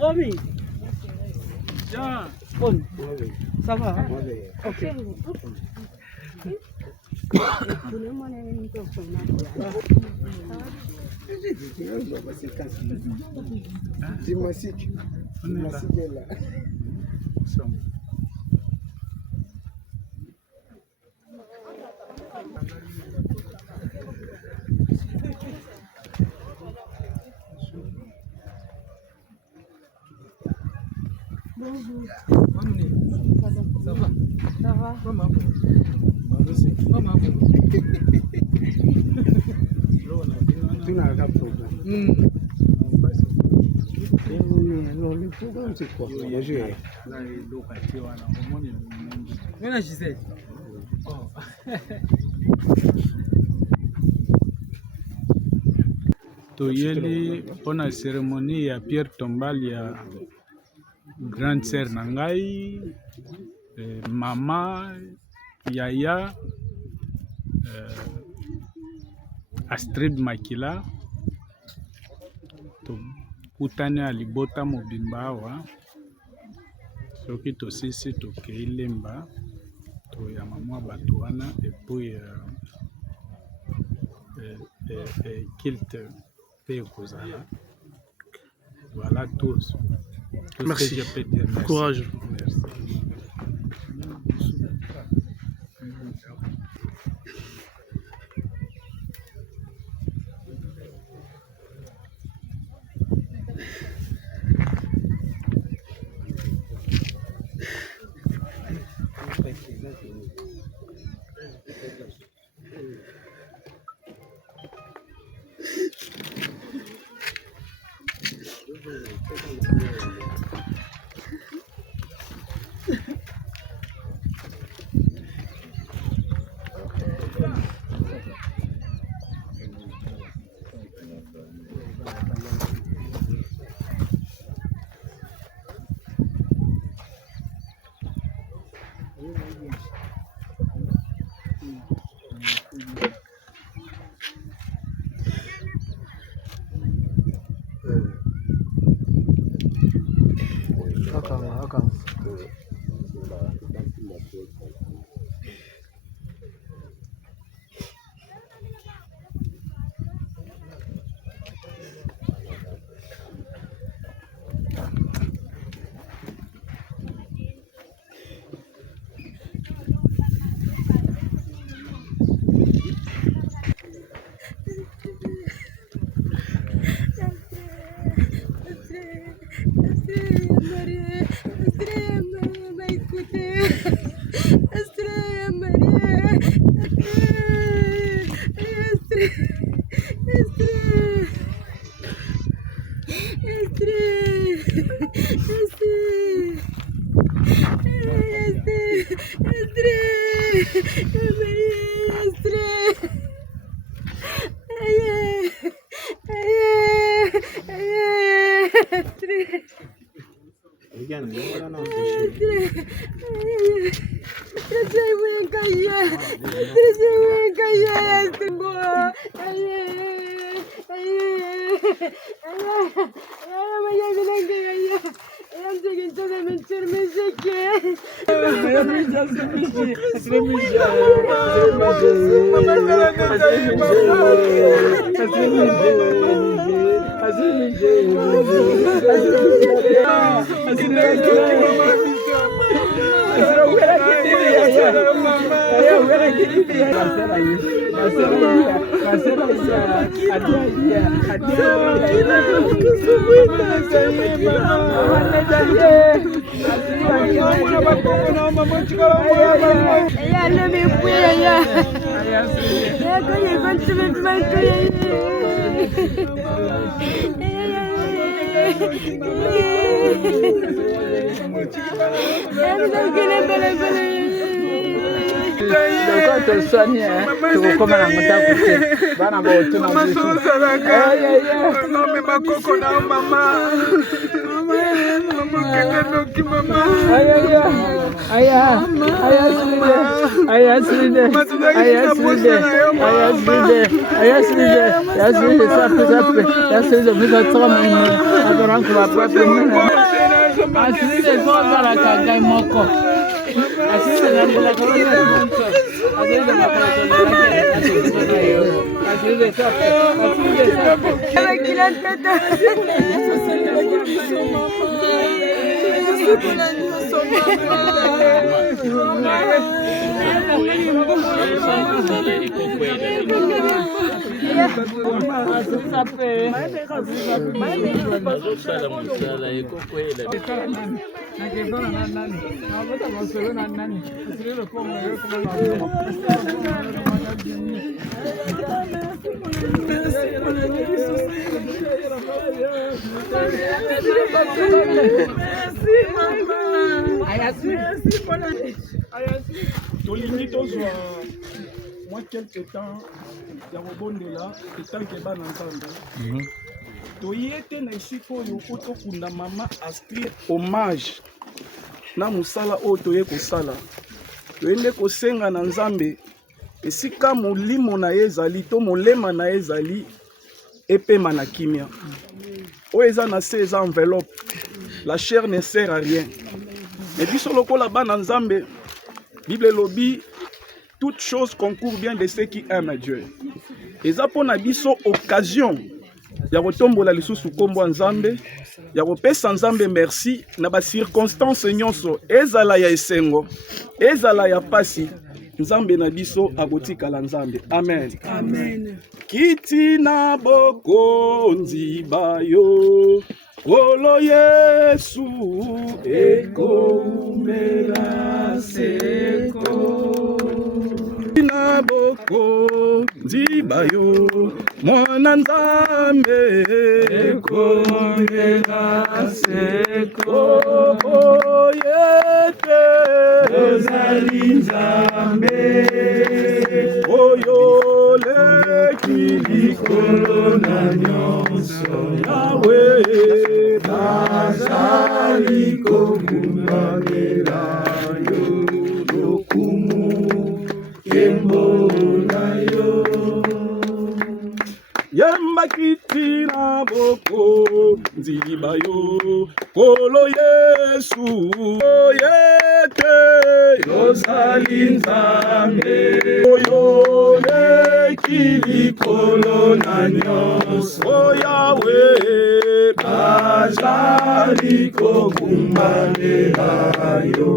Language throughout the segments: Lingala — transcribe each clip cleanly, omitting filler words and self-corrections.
Romy, bon, ça va? Ok. Bonjour. Ça va? Ça va? Maman. Maman. Toyeli pona cérémonie ya pierre tombale ya grande sœur Nangai, Mama, Yaya, Astrid Makila. Kutane alibota mobimba awa soki tosisi tokei lemba toyama mwa bato wana epuis kilte pe ekozala. Voilà tous. Merci. Que je peux dire. Merci. Courage. Merci. Tolingi tozwa moi quelque temps ya kobondela etanke bana nzambe toye te na esika oyo po tokunda mama Astrid hommage na mosala oyo toye kosala toyende kosenga na nzambe esika molimo na ye ezali to molema na ye ezali epema na kimia oyo eza na se eza enveloppe la chair ne sert à rien mais biso lokola bana nzambe Bible lobi toute chose concourt bien de ceux qui aiment Dieu. Eza pona biso occasion ya kotombola lisusu kombo nzambe ya kopesa nzambe merci na ba circonstances nyonso ezala ya esengo ezala ya pasi nzambe na biso akotikala nzambe. Amen. Amen. Kiti na bokonzi bayo Olo Yesu eko umela seko na boko zibayo mwana nzambe eko umela seko oyete ozali nzambe oyo lekilikolo na nyonso yawe Nazali kokumamela yo lokumu kembo na yo Yamba kiti na boko nziba yo Kolo Yesu oyete yozali nzambe oyo lekili kolo na nyonso yawe Azali kokumamela yo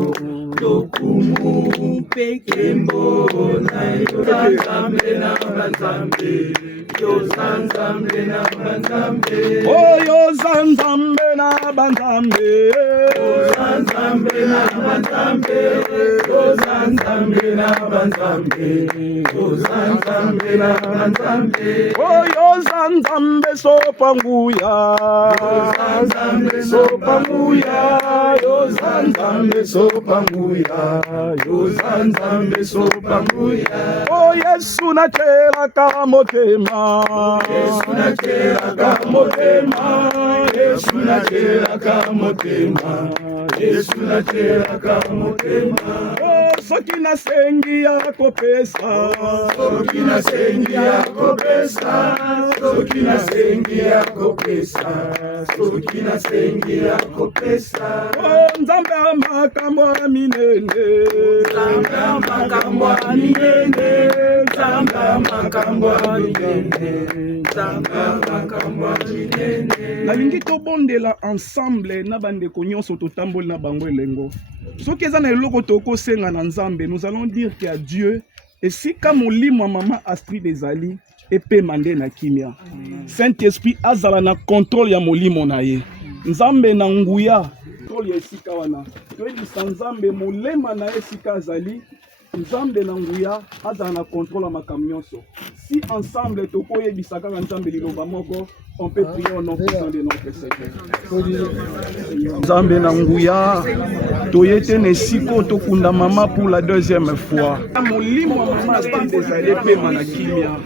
lokumu pekembo na yo Zanzambe na banzambe yo Zanzambe na banzambe oyo Zanzambe na banzambe yo Zanzambe na banzambe yo Zanzambe na banzambe yo Zanzambe na banzambe oyo Zanzambe sopanguya Zanzambe sopanguya yo Zanzambe sopanguya yo Zanzambe sopanguya o Yesu na kelaka motema Yesu na kelaka motema Yesu na kelaka motema Yesu na kelaka motema o soki na sengi ya kopesa soki na sengi ya kopesa soki na sengi ya kopesa soki na sengi ya kopesa o nzambe makambo minene nzambe makambo minene nzambe makambo minene nzambe makambo minene nalingi tobondela ensemble na bandeko nyonso totambola na bango elengo soki eza na eloko tokosenga na nzambe nous allons dire que à Dieu esika molimo mama Astrid ezali epema nde na kimia Saint-Esprit azala na contrôle ya molimo na ye nzambe na nguya toli ya esika wana toyebisa nzambe molema na esika azali nzambe na nguya azala na contrôle ya makambo nyonso si ensemble tokoyebisa kaka nzambe liloba moko On peut prier au nom puissant de notre Seigneur. Nzambe na nguya toyete nesiko tokunda mama pour la deuxième fois. Molimo mama sti désolé pe manakimia.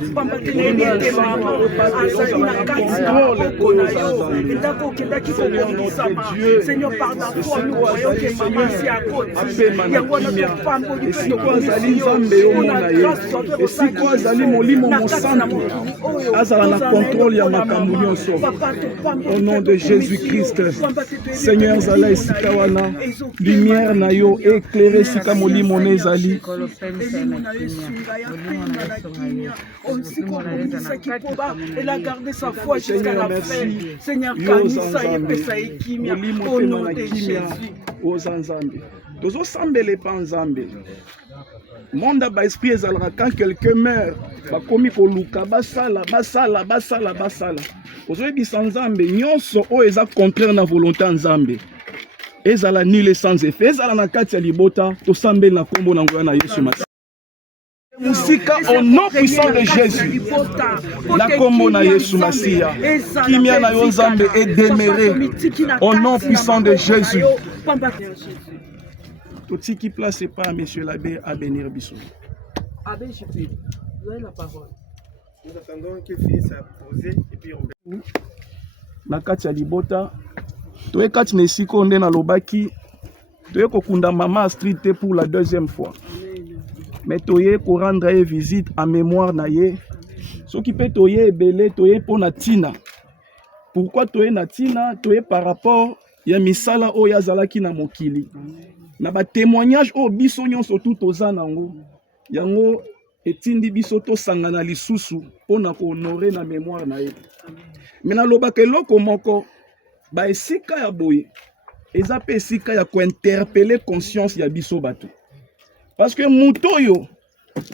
Seigneur pardon toi nous voyons que maman c'est à côté. Yango notre femme et si quoi zali nzambe o mona ye. Et si quoi zali molimo mo santo. Azala na contrôle ya makambo. Au nom de Jésus-Christ, Seigneur Zala Sikawana, lumière na yo éclairé Sika Molimo Nezali. Elle a gardé sa foi jusqu'à la fin. Seigneur, Kanisa Yepesa Ekimia, au nom de Jésus. Tozo sambele panzambe. Monde ba esprit ezalaka quand quelqu'un meurt, ba komi ko luka basala. Ozoyebi sanzambe nyonso o eza contraire na volonté nzambe. Ezala nul sans effet, ezala na kati ya libota to sambele na kombo na ngoya na Yesu Masiya. Musika au nom puissant de Jésus. La kombo na Yesu Masiya. Kimia na yo nzambe est demeuré au nom puissant de Jésus. Tout ce qui place pas à monsieur l'abbé à bénir Bissot. Abbé, je prie. Vous avez la parole. Nous attendons que Fils a posé et puis on va. Na kati ya libota, toye kati nesiko nde na lobaki, toye kokunda mama Astrid te pour la deuxième fois. Mais toye ko rendre une visite en mémoire na ye. Ce qui peut toye ebele, toye pour na tina. Pourquoi toye na tina? Toye par rapport ya misala o ya zalaki na mokili. Na ba témoignage o biso nyonso tout oza nango yango etindi biso to sangana lisusu pona ko honorer na mémoire na ye. Mena lobaka eloko moko ba esika ya boye eza pe esika ya ko interpeller conscience ya biso bato. Parce que muto yo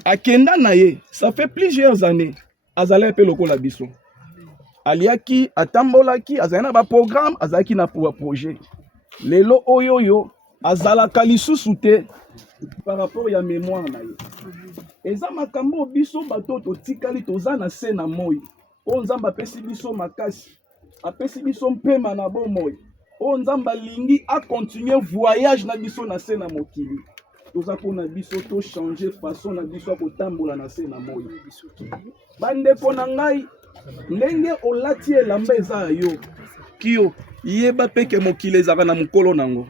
akenda na ye ça fait plusieurs années azala pe lokola biso. Aliaki atambolaki azana ba programme azaki na projet. Lelo oyoyo azala kalisusu te par rapport ya mémoire na ye. Eza makambo biso bato totikali toza na se na moi. O nzamba pesi biso makasi. Apesi biso mpema na bo moi. O nzamba lingi a continuer voyage na biso na se na mokili. Toza pona biso to changer façon na biso ko tambola na se na moi. Bande pona ngai ndenge olati elamba eza yo. Kio yeba peke mokili ezaka na mukolo nango.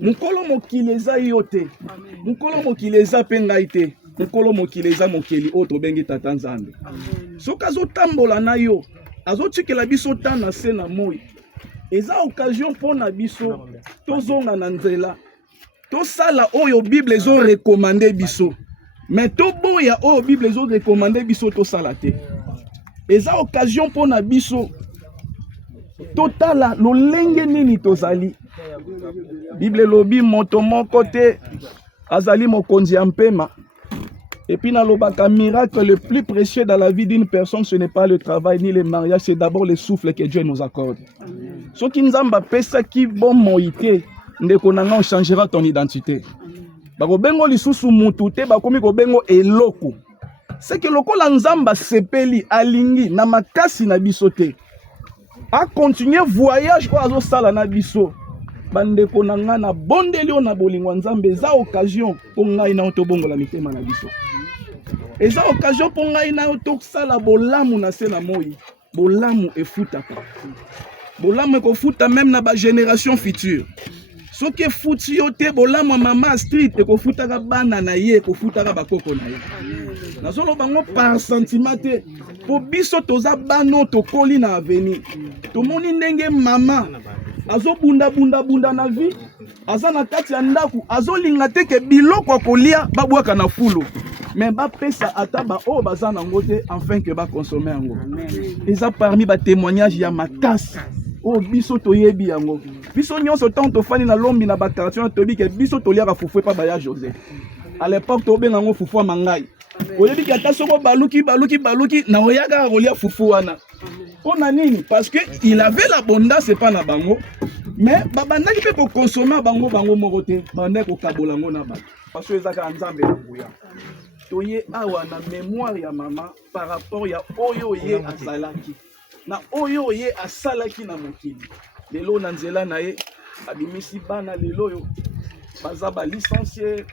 Mukolo mokili eza yo te. Mukolo mokili eza pe ngai te. Mukolo mokili eza mokili o to bengi tata nzambe. Soki azotambola na yo, azotikela biso ta na se na moi. Eza occasion mpona biso tozonga na nzela. Tosala oyo Bible ezo recommande biso. Mais toboya oyo Bible ezo recommande biso tosala te. Eza occasion mpona biso totala lolenge nini tozali. Bible lobi moto moko te azali mokonzi ya mpema. Et puis dans le miracle le plus précieux dans la vie d'une personne, ce n'est pas le travail ni le mariage, c'est d'abord le souffle que Dieu nous accorde. Ce qui nous a pesa qui bon moïté, ndeko nanga on changera ton identité. Bako bengo lisusu mutu te bakomi ko bengo eloko. C'est que loko la nzamba sepeli alingi na makasi na biso te. A continuer voyage ko azo sala na biso. Bandeko nanga na bondeli na bolingo nzambe za occasion pour ngai na otobongola mitema na biso. Eza occasion pour ngai na otosala bolamu na se na moi. Bolamu efutaka. Bolamu ekofuta même na ba génération future. Ce qui futi yo te bolamu mama street ekofutaka bana na ye ekofutaka bakoko na ye. Na solo bango par sentiment te po biso toza bano tokoli na avenir. Tomoni ndenge mama azo bunda na vie azana kati ya ndaku azo linga te ke biloko kolia babwaka na fulu mais ba pesa ataba o bazana ngote enfin que ba consommer yango. Eza parmi ba témoignage ya makasi o biso toyebi yango. Biso nyonso tanto fani na lombi na ba quartier tobi ke biso toliaka fufu pa ba ya Joseph. À l'époque to benga ngo fufu mangai. Oyebi ki ata soko baluki na oyaga rolia fufu wana. On a nini parce que il avait l'abondance c'est pas na bango mais babanda ki pe ko consommer bango moko te banda ko kabola ngo na ba parce que ezaka nzambe na buya toye awa na mémoire ya mama par rapport ya oyo ye azalaki na oyo ye asalaki na mokili. Lelo na nzela na ye abimisi bana lelo yo baza ba licencié,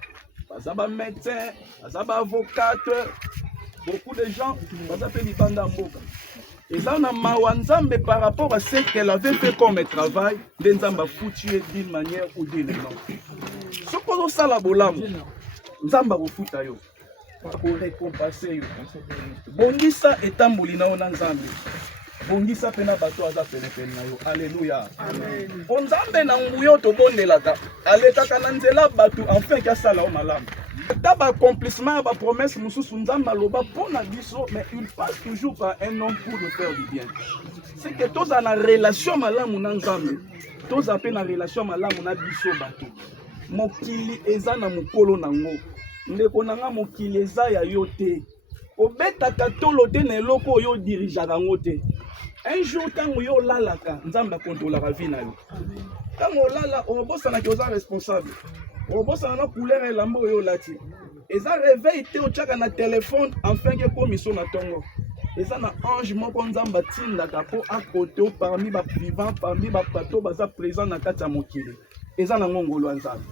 baza ba médecin, baza ba avocate, beaucoup de gens baza pe libanda mboka. Eza na mawa Nzambe par rapport à ce qu'elle avait fait comme travail, nde Nzambe afuti ye d'une manière ou d'une autre. Soko ozosala bolamu Nzambe akofuta yo, akorécompense yo. Bongisa etamboli na yo na Nzambe, bongisa pe na bato aza penepene na yo. Alléluia. Po Nzambe na nguyo tobondelaka alekaka na nzela bato enfin ki asala yo malamu. Ta ba accomplissement, ba promesse mususu Nzambe aloba pona biso, mais il passe toujours par un homme pour nous faire du bien. C'est que tous en relation malamu na Nzambe, tous en na relation malamu na biso bato. Mokili eza na mukolo nango. Ndeko nanga mokili eza ya yo te. Obetaka tolo te na eloko oyo dirijaka ngo te. Un jour tango yo lalaka, Nzambe akontrolaka vie na yo. Tango lala obosana ki oza responsable. Obosana na couleur elamba oyo lati. Eza réveil te otchaka na téléphone enfin ke komiso na tongo. Eza na ange moko Nzambe atindaka po akote parmi ba vivant, parmi ba bato baza présent na kati ya mokili. Eza na ngongolo Nzambe.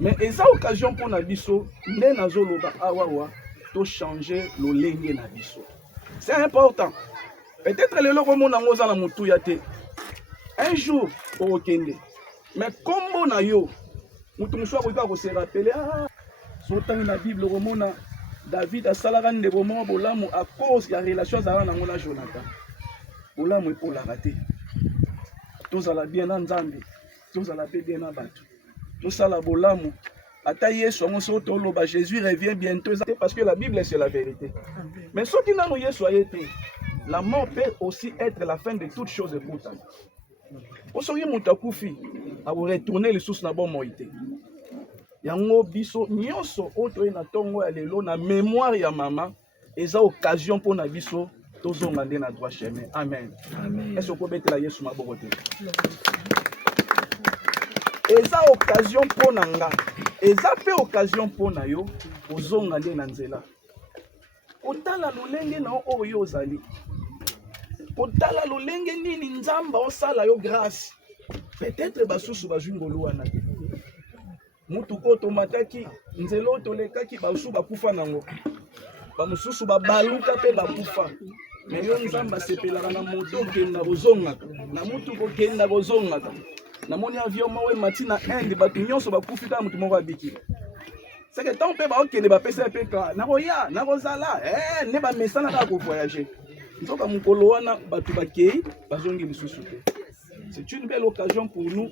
Mais eza occasion pour na biso nde nazoloba awawa to changer lolenge na biso. C'est important. Peut-être le loko mona ngoza na mutu ya te. Un jour okende. Mais kombo na yo mutu muswa ko se rappeler sotangi na Bible romona David asalaka ndeko mo bolamu à cause ya relation za na ngona Jonathan. Bolamu epola raté. Tozala bien na Nzambe, tozala bien na bato. Tosala bolamu ata Yesu onso toloba Jésus revient bientôt parce que la Bible c'est la vérité. Mais ce qui n'a Yesu ayete, la mort peut aussi être la fin de toutes choses pour toi. Osoyi mutakufi a retourner les sources na bon moité. Yango biso nyonso oto na tongo ya lelo na mémoire ya mama eza occasion pour na biso tozonga nde na droit chemin. Amen. Est-ce que betela Yesu maboko te? Eza occasion pour nanga. Eza pe occasion pour na yo ozonga nde na nzela. Otala lolenge na oyo ozali. Otala lolenge nini Nzamba osala yo grâce. Peut-être basusu bazungolo wana. Mutu ko tomataki nzelo tolekaki basusu bakufa nango. Ba mususu babaluka pe bakufa. Mais yo Nzamba sepelaka na moto kenda bozonga. Na mutu ko kenda bozonga. Na moni avion mawe matina Inde batu nyonso bakufi ka mutu moko abiki. C'est que tant pe ba okende ba pesa pe ka na roya na rozala ne ba mesana ka ko voyager. Nzoka mukolo wana batu bakei bazongi lisusu te. C'est une belle occasion pour nous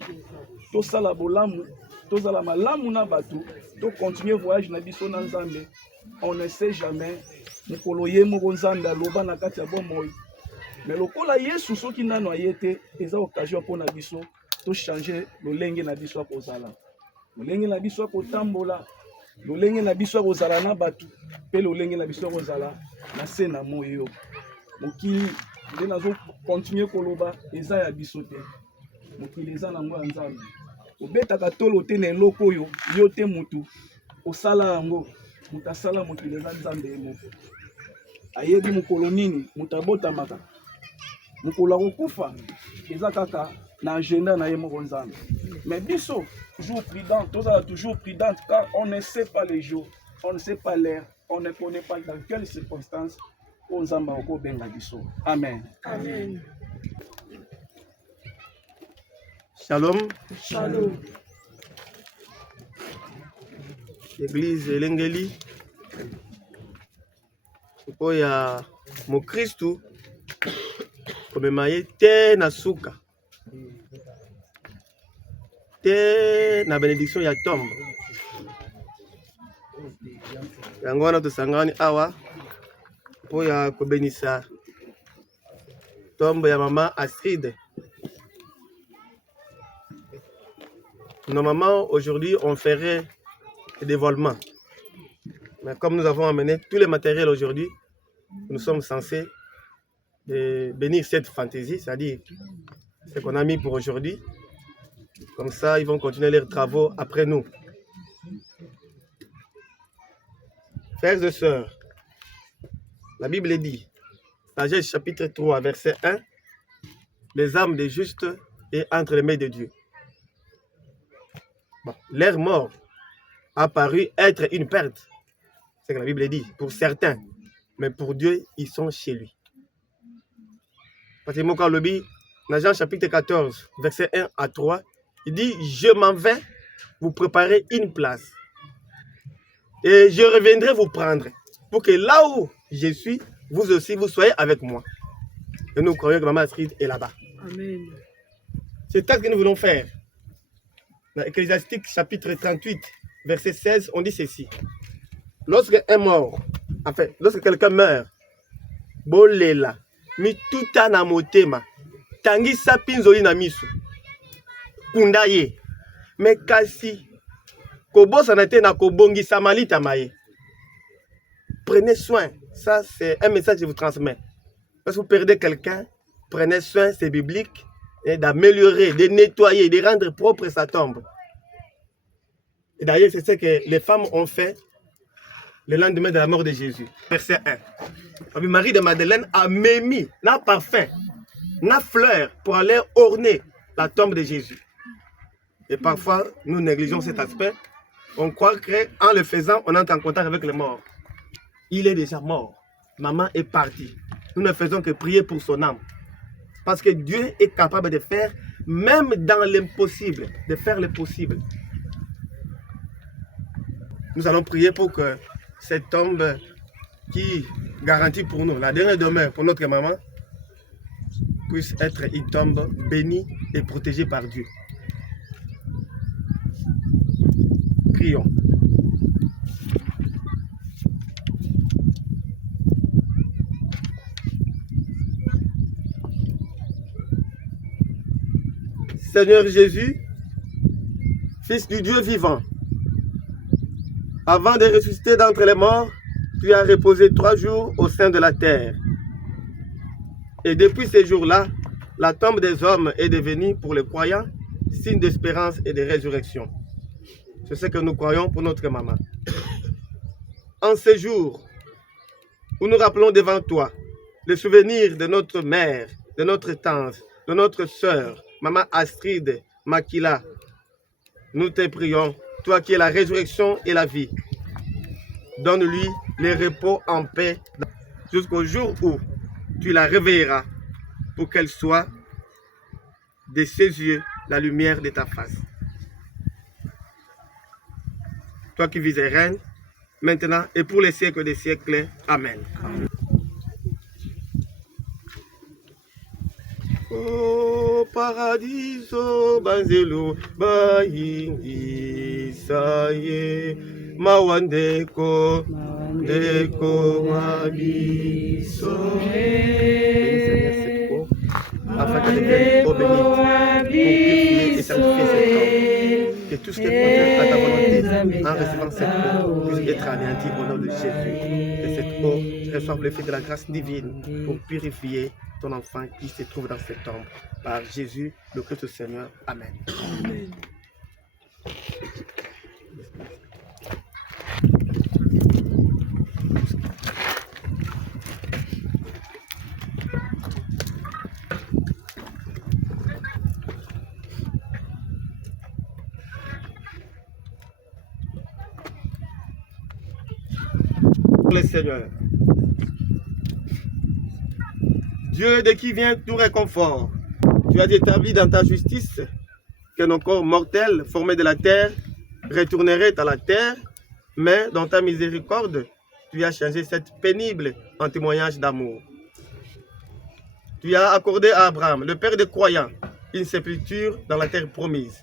to sala bolamu to sala malamu na batu to continuer voyage na biso na Nzambe. On ne sait jamais mukolo ye moko Nzambe aloba na kati ya bomoi. Mais lokola Yesu soki nano ayete eza occasion pour na biso to changer lolenge na biso kozala. Lolenge na biso kotambola, lolenge na biso kozala na batu, pe lolenge na biso kozala na se na moyo. Mokili nde nazo continuer koloba eza ya biso te. Mokili eza na ngo Nzambe. Obetaka tolo te na eloko oyo yo te mutu osala yango mutasala mokili eza Nzambe emo. Ayebi mukolo nini mutabotamaka. Mukolo kokufa eza kaka na agenda na ye moko Nzambe. Mais biso toujours prudent, toujours prudente car on ne sait pas les jours, on ne sait pas l'heure, on ne connaît pas dans quelles circonstances on Nzamba oko benga biso. Amen. Amen. Shalom. Shalom. Église Elengeli. Oya Mokristu komemaye te na suka. Te na bénédiction ya tombe. Yango wana tosangani awa oya kobenisa tombe ya maman Astrid. Normalement, aujourd'hui, on ferait le dévoilement. Mais comme nous avons amené tous les matériels aujourd'hui, nous sommes censés bénir cette fantaisie, c'est-à-dire ce qu'on a mis pour aujourd'hui. Comme ça, ils vont continuer leurs travaux après nous. Frères et sœurs, la Bible dit, la Genèse chapitre 3, verset 1, les âmes des justes est entre les mains de Dieu. Bon, leur mort a paru être une perte. C'est ce que la Bible dit, pour certains. Mais pour Dieu, ils sont chez lui. Parce que mon Lobby, dans Jean chapitre 14, verset 1 à 3, il dit, je m'en vais vous préparer une place. Et je reviendrai vous prendre. Pour que là où je suis, vous aussi, vous soyez avec moi. Et nous croyons que Maman Astrid est là-bas. Amen. C'est ça que nous voulons faire. Dans Ecclésiastique chapitre 38, verset 16, on dit ceci. Lorsque un mort, enfin, lorsque quelqu'un meurt, bolela, mi tuta na motema, tangi sapinzoli na misu, kundaye, me kasi, kobosa na te na kobongi samalita maye. Prenez soin, ça c'est un message que je vous transmets. Lorsque vous perdez quelqu'un, prenez soin, c'est biblique, d'améliorer, de nettoyer, de rendre propre sa tombe. Et d'ailleurs, c'est ce que les femmes ont fait le lendemain de la mort de Jésus. Verset 1. Marie de Madeleine a mis un parfum, une fleur pour aller orner la tombe de Jésus. Et parfois, nous négligeons cet aspect. On croit qu'en le faisant, on entre en contact avec le mort. Il est déjà mort. Maman est partie. Nous ne faisons que prier pour son âme. Parce que Dieu est capable de faire, même dans l'impossible, de faire le possible. Nous allons prier pour que cette tombe qui garantit pour nous la dernière demeure pour notre maman puisse être une tombe bénie et protégée par Dieu. Prions. Seigneur Jésus, Fils du Dieu vivant, avant de ressusciter d'entre les morts, tu as reposé 3 jours au sein de la terre. Et depuis ces jours-là, la tombe des hommes est devenue pour les croyants signe d'espérance et de résurrection. C'est ce que nous croyons pour notre maman. En ces jours où nous rappelons devant toi le souvenir de notre mère, de notre tante, de notre sœur, Maman Astrid Makila, nous te prions, toi qui es la résurrection et la vie. Donne-lui le repos en paix jusqu'au jour où tu la réveilleras pour qu'elle soit de ses yeux la lumière de ta face. Toi qui vis et règnes, maintenant et pour les siècles des siècles. Amen. Amen. Oh paradiso banzelo bayingi saye mawandeko deko mabiso. Afin que les eaux bénites pour purifier et sanctifier cette eau. Que tout ce qui est contraire à ta volonté en recevant cette eau puisse être anéanti au nom de Jésus. Que cette eau reçoive l'effet de la grâce divine pour purifier ton enfant qui se trouve dans cette tombe. Par Jésus, le Christ Seigneur. Amen. Amen. Le Seigneur, Dieu de qui vient tout réconfort, tu as établi dans ta justice que nos corps mortels formés de la terre retourneraient à la terre, mais dans ta miséricorde, tu as changé cette pénible en témoignage d'amour. Tu as accordé à Abraham, le père des croyants, une sépulture dans la terre promise.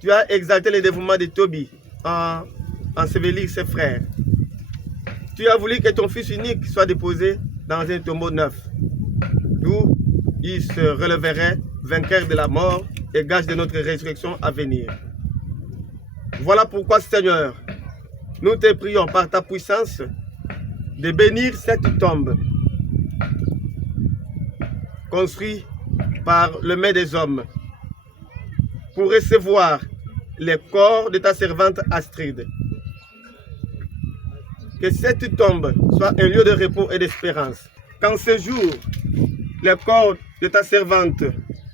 Tu as exalté le dévouement de Tobie en ensevelir ses frères. Tu as voulu que ton fils unique soit déposé dans un tombeau neuf, d'où il se relèverait vainqueur de la mort et gage de notre résurrection à venir. Voilà pourquoi, Seigneur, nous te prions par ta puissance de bénir cette tombe, construite par le main des hommes, pour recevoir les corps de ta servante Astrid. Que cette tombe soit un lieu de repos et d'espérance. qu'en ce jour, le corps de ta servante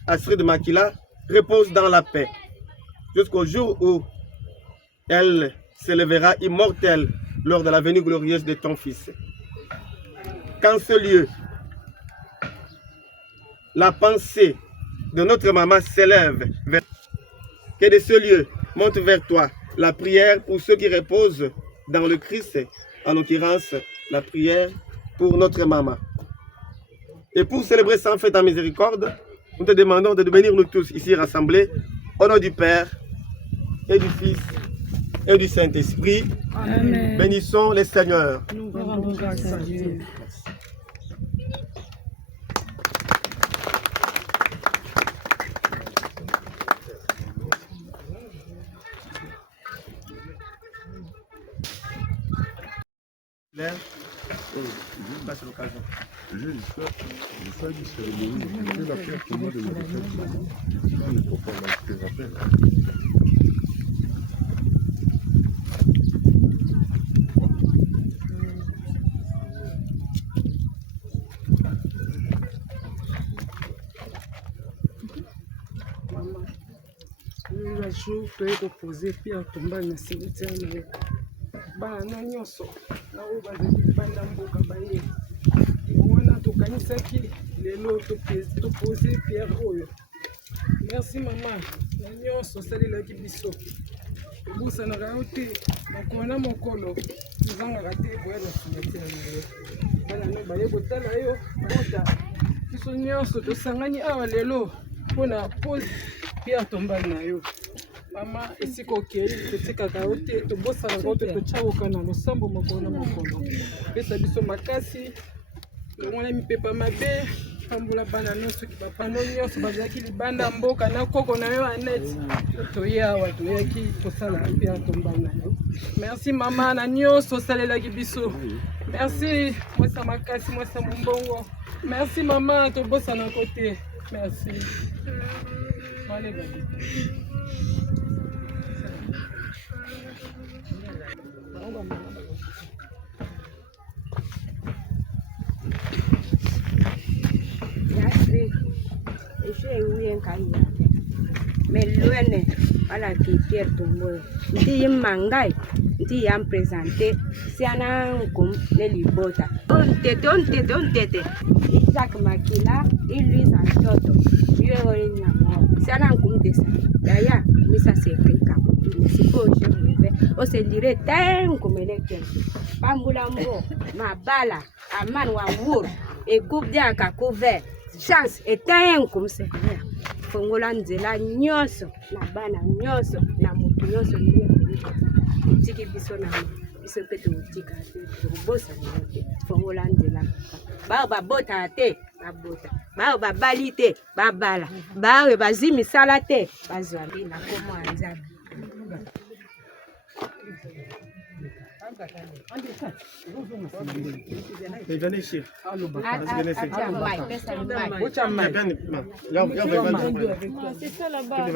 Astrid Makila repose dans la paix, jusqu'au jour où elle s'élèvera immortelle lors de la venue glorieuse de ton Fils. Qu'en ce lieu, la pensée de notre maman s'élève vers... Que de ce lieu monte vers toi la prière pour ceux qui reposent dans le Christ, en l'occurrence la prière pour notre maman. Et pour célébrer sans fait en miséricorde, nous te demandons de bénir nous tous ici rassemblés au nom du Père et du Fils et du Saint-Esprit. Amen. Bénissons le Seigneur. Nous rendons grâce à Dieu. Passe l'occasion. Le jour tu es reposé puis à tomber dans cimetière bana nyonso na oyo bazali banda mboka baye wana tokanisaki lelo topose pierre oyo. Merci mama na nyonso osalelaki biso obusanaka yo te makolo mokolo tozangaka te boya na cimetière na yo bana no baye kotala yo bota biso nyonso tosangani awa lelo mpona pose pierre tombali na yo. Mama esika okei totikaka yo te tobosanaka yo te totyakoka na losambo mokolo na mokolo pesa biso makasi longwana mipepa mabe pambola bana nyonso bapano nyonso bazalaki libanda mboka na koko na yo anete toye awa toyaki kosala mpe atombana na yo. Merci mama na nyonso osalelaki biso. Merci mwasa makasi mwasa mombongo. Merci mama tobosanaka yo te. Merci. Yasri, je suis un candidat. Mais loin, voilà qui Pierre Tomboy. Ndi mangai, ndi yam présenté. C'est un comme les libota. On tete. Isaac Makila, il lui en toto. Lui est un amour. C'est un comme de ça. D'ailleurs, mais ça c'est quelqu'un. Mais c'est pas aujourd'hui. On se dirait tant comme les quelqu'un. Pambulambo, ma bala, aman wa wour, et coupe d'aka couvert. Chance est un comme c'est bien. Fongola nzela nyonso, na bana nyonso, na mutu nyonso ndiye. Tiki biso na biso peto utika te, bosa te. Fongola nzela. Ba bota te, ba bota. Ba bali te, ba bala. Ba bazimi sala te, bazwa na komo anzabi. Mais venez ici. C'est ça là-bas. De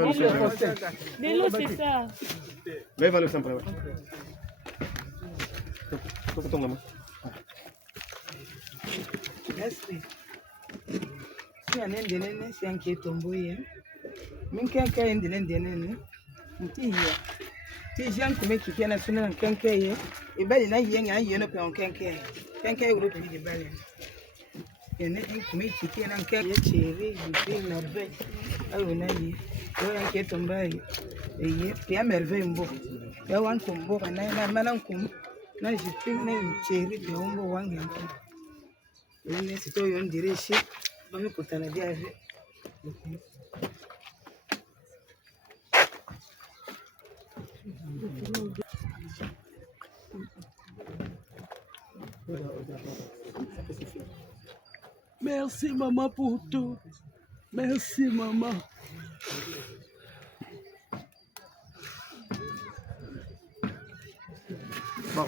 l'eau, c'est ça. Mais va le simple. Merci. Si un indénène, c'est un qui est tombé. Minka indénène, si j'aime comme qui vient national en quinquet, et ben il y a un yen en quinquet. Quinquet ou le pays de Balen. Il y a un comme qui vient en quinquet, chéri, je fais merveille. Ah, on a eu. On est tombé. Et il y a merveille en beau. Il y a un combo, on a un malancoum. Là, je fais une chéri de Hombo Wang. C'est toi, on dirait chez. On me coûte la vie avec. Merci maman pour tout. Merci maman. Bon.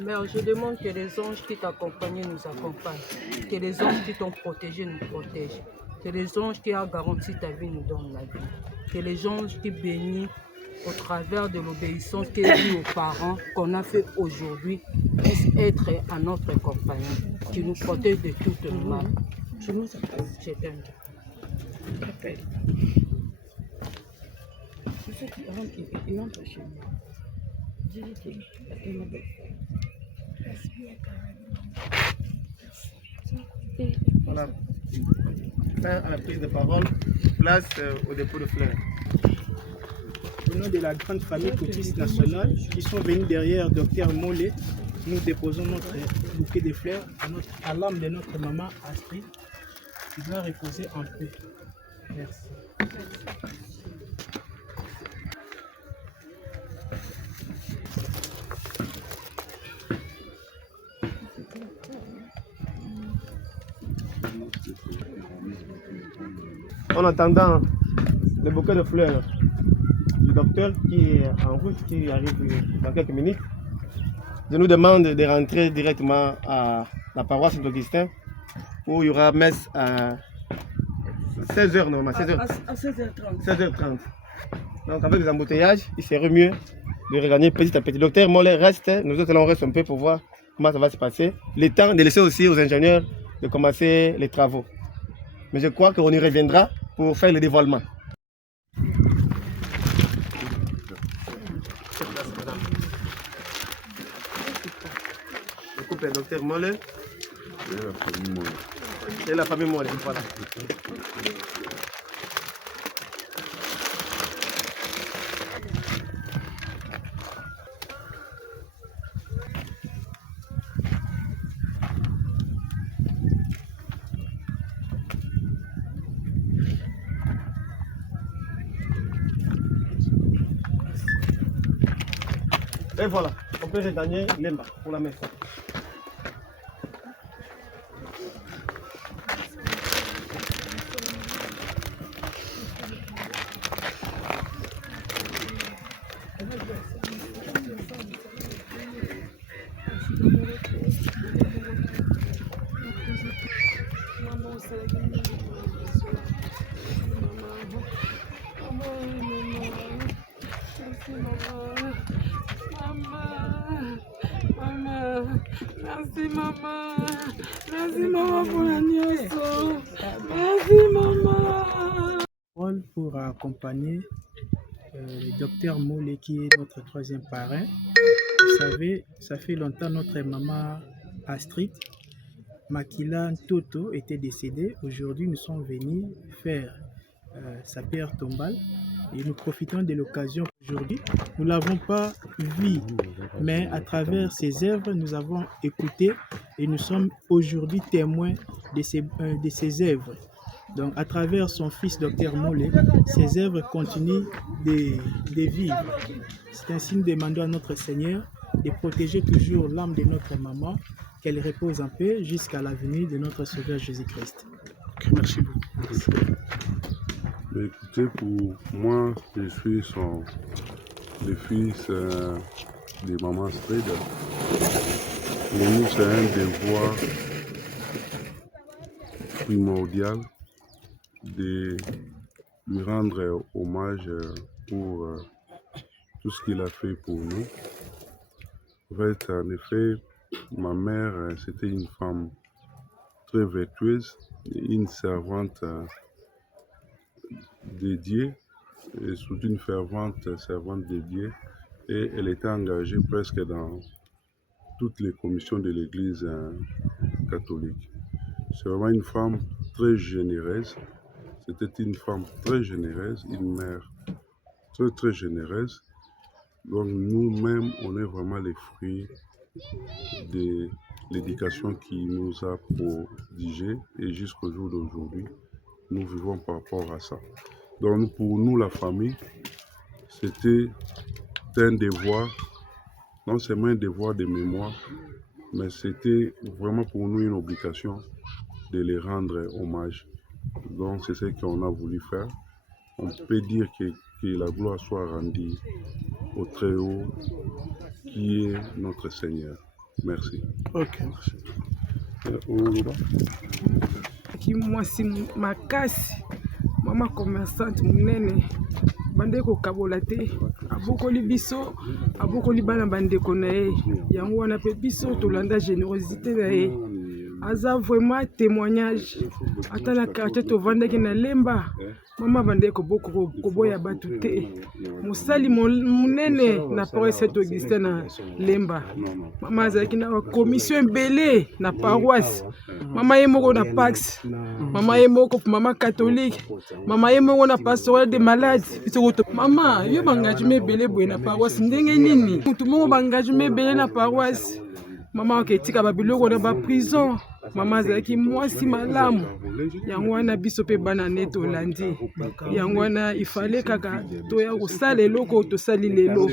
Mère, je demande que les anges qui t'accompagnent nous accompagnent, que les anges qui t'ont protégé nous protègent. Que les anges qui ont garanti ta vie nous donnent la vie. Que les anges qui bénissent au travers de l'obéissance qui est due aux parents qu'on a fait aujourd'hui puissent être à notre compagnon, qui nous protège de tout le mal. Je t'aime. Voilà. Fin à la prise de parole, place au dépôt de fleurs. Au nom de la grande famille Cotis nationale qui sont venus derrière Dr Mollet, nous déposons notre bouquet de fleurs à l'âme de notre maman Astrid, qui doit reposer en paix. Merci. En attendant le bouquet de fleurs du docteur qui est en route, qui arrive dans quelques minutes, je nous demande de rentrer directement à la paroisse Saint-Augustin où il y aura messe à 16h normalement. 16h30. Donc avec les embouteillages, il serait mieux de regagner petit à petit. Docteur Mollet reste, nous autres on reste un peu pour voir comment ça va se passer. Le temps de laisser aussi aux ingénieurs de commencer les travaux. Mais je crois qu'on y reviendra pour faire le dévoilement. Le couple Docteur Mollet et la famille Mollet. Voilà. Et voilà, on peut regagner l'Emba pour la messe. Merci maman. Merci maman pour la nuit. Merci maman. Pour accompagner le docteur Mollet qui est notre troisième parrain. Vous savez, ça fait longtemps notre maman Astrid Makila Toto était décédée. Aujourd'hui, nous sommes venus faire sa pierre tombale et nous profitons de l'occasion aujourd'hui. Nous ne l'avons pas vu, mais à travers ses œuvres, nous avons écouté et nous sommes aujourd'hui témoins de ses œuvres. Donc, à travers son fils Dr Mollet, ses œuvres continuent de vivre. C'est ainsi que nous demandons à notre Seigneur de protéger toujours l'âme de notre maman, qu'elle repose en paix jusqu'à la venue de notre Sauveur Jésus-Christ. Merci beaucoup. Merci. Écoutez, pour moi, je suis le fils de maman Astrid. Pour nous, c'est un devoir primordial de lui rendre hommage pour tout ce qu'il a fait pour nous. En effet, ma mère, c'était une femme très vertueuse, une servante dédiée, et surtout une fervente servante dédiée, et elle était engagée presque dans toutes les commissions de l'Église catholique. C'est vraiment une femme très généreuse. C'était une femme très généreuse, une mère très très généreuse. Donc nous-mêmes, on est vraiment les fruits de l'éducation qui nous a prodigé, et jusqu'au jour d'aujourd'hui, nous vivons par rapport à ça. Donc pour nous, la famille, c'était un devoir, non seulement un devoir de mémoire, mais c'était vraiment pour nous une obligation de les rendre hommage. Donc c'est ce qu'on a voulu faire. On peut dire que la gloire soit rendue au Très-Haut, qui est notre Seigneur. Merci. Ok, merci. azalaki mwasi makasi, mama commerçante monene, bandeko kabola te, abokoli biso, abokoli bana bandeko na ye, yango wana pe biso tolanda générosité na ye. Aza vraiment témoignage. Ata na quartier tovandaki na Lemba, mama bandeko boko koboya batu te. Mosali monene na paroisse Saint-Augustin na Lemba. Mama azalaki na commission ebele na paroisse. Mama ye moko na Pax, mama ye moko mama catholique, mama ye moko na pastoral des malades. Mama yo bangajime ebele boye na paroisse ndenge nini? Mutu moko bangajime ebele na paroisse. Mama oketika babiloko na ba prison. Mama azalaki mwasi malamu, yango wana biso pe bana ne tolandi, yango wana ifale kaka toya kosala eloko tosali lelo.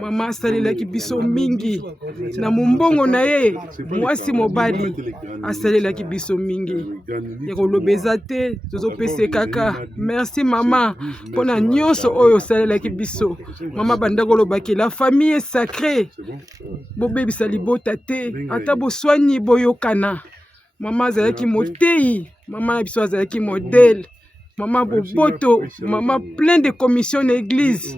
Mama asalelaki biso mingi na mombongo na ye, mwasi mobali asalelaki biso mingi ya kolobeza te, tozopesa kaka merci mama mpona nyonso oyo osalelaki biso. Mama banda kolobaki la famille est sacrée, bobebisa libota te, ata boswani boyokana. Mama azalaki motei, mama na biso azalaki modèle, mama boboto, mama plein de commissions d'église.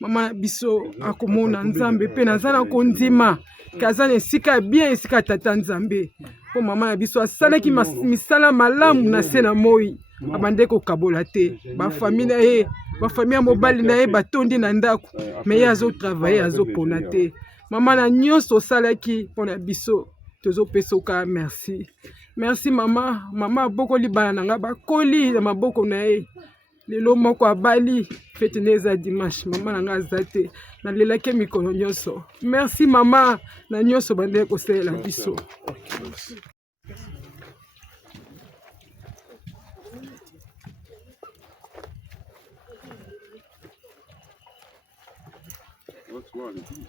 Mama na biso akomona Nzambe pe naza na kondima, kaza na esika bien esika tata Nzambe. Po mama na biso asalaki misala malamu na se na moi, abande kokabola te. Ba famille na ye, ba famille mobali na ye batondi na ndako, mais ye azo travailler azopona te. Mama na nyonso osalaki mpona biso. Tozopesoka merci. Merci mama, mama bokoli bana nanga bakoli na maboko na ye. Lelo moko abali fete neza dimanche, mama nanga azate na lelaki mikolo nyonso. Merci mama na nyonso bande kosalela biso. What's wrong with you?